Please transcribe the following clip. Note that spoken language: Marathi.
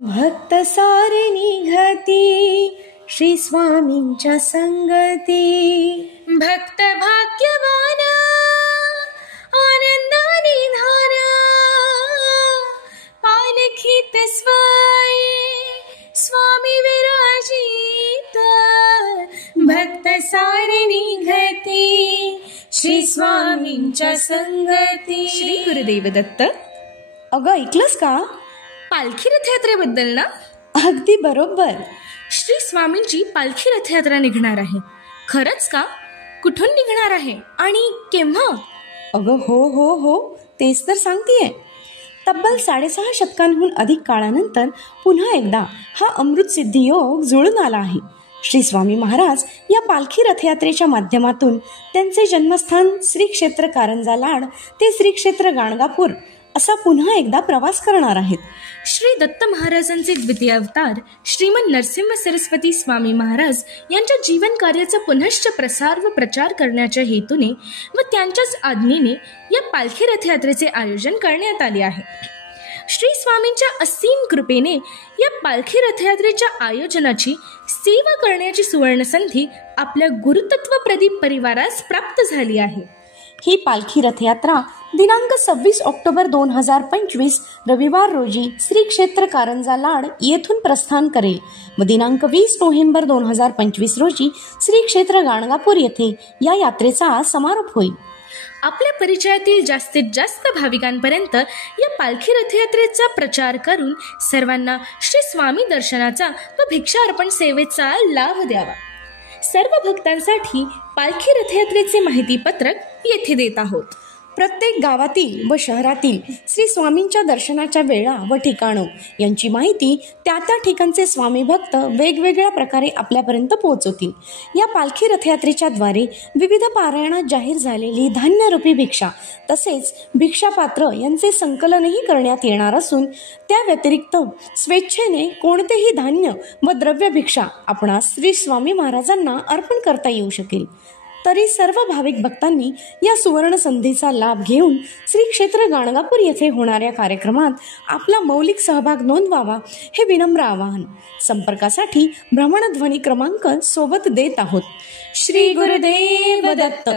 भक्त सारे निघती श्री स्वामींच्या संगती, भक्त भाग्यवान आनंदाने धारा, पालखीत स्वामी विराजित, भक्त सारे निघती श्री स्वामींच्या संगती. श्री गुरुदेव दत्त. अगं ऐकलंस का? पालखी रथयात्रेबद्दल ना? अगदी बरोबर. श्री स्वामींची पालखी रथयात्रा निघणार आहे. खरंच का? कुठून निघणार आहे आणि केव्हा? अगं हो, तेच तर सांगतेय. तब्बल 6.5 शतकांहून अधिक काळानंतर पुन्हा एकदा हा अमृत सिद्धी योग जुळून आला आहे. श्री स्वामी महाराज या पालखी रथयात्रेच्या माध्यमातून त्यांचे जन्मस्थान श्री क्षेत्र कारंजा लाड ते श्री क्षेत्र गाणगापूर असा पुन्हा एकदा प्रवास करणार आहेत. श्री दत्त महाराजांचे द्वितीय अवतार श्रीमंत नरसिंह सरस्वती स्वामी महाराज यांच्या जीवन कार्याचा पुनश्च प्रसार व प्रचार करण्याच्या हेतूने व त्यांच्याच आज्ञेने या पालखी रथयात्रेचे आयोजन करण्यात आले आहे. श्री स्वामींच्या असीम कृपेने या पालखी रथयात्रेच्या आयोजनाची सेवा करण्याची सुवर्णसंधी आपल्या गुरुतत्व प्रदीप परिवारास प्राप्त झाली आहे. ही पालखी रथयात्रा दिनांक 26 ऑक्टोबर 2025 रविवार रोजी श्री क्षेत्र कारंजा लाड येथून प्रस्थान करेल व दिनांक 20 नोव्हेंबर 2025 रोजी श्री क्षेत्र गाणगापूर येथे या यात्रेचा समारोप होईल. आपल्या परिचयातील जास्तीत जास्त भाविकांपर्यंत या पालखी रथयात्रेचा प्रचार करून सर्वांना श्री स्वामी दर्शनाचा व भिक्षा अर्पण सेवेचा लाभ द्यावा. सर्व भक्तांसाठी पालखी रथयात्रेचे माहितीपत्रक येथे देत आहोत. प्रत्येक गावातील व शहरातील श्री स्वामींच्या दर्शनाच्या वेळा व ठिकाणं यांची माहिती त्या ठिकाणचे स्वामी भक्त वेगवेगळ्या प्रकारे आपल्यापर्यंत पोहोचवतील. या पालखी रथयात्रेच्या द्वारे विविध पारायणात जाहीर झालेली धान्यरूपी भिक्षा तसेच भिक्षापात्र यांचे संकलनही करण्यात येणार असून त्या व्यतिरिक्त स्वेच्छेने कोणतेही धान्य व द्रव्य भिक्षा आपणास श्री स्वामी महाराजांना अर्पण करता येऊ शकेल. तरी सर्व भाविक भक्तांनी या सुवर्ण संधीचा लाभ घेऊन श्री क्षेत्र गाणगापूर येथे होणाऱ्या कार्यक्रमात आपला मौलिक सहभाग नोंदवावा हे विनम्र आवाहन. संपर्कासाठी भ्रमणध्वनी क्रमांक सोबत देत आहोत. श्री गुरुदेव दत्त.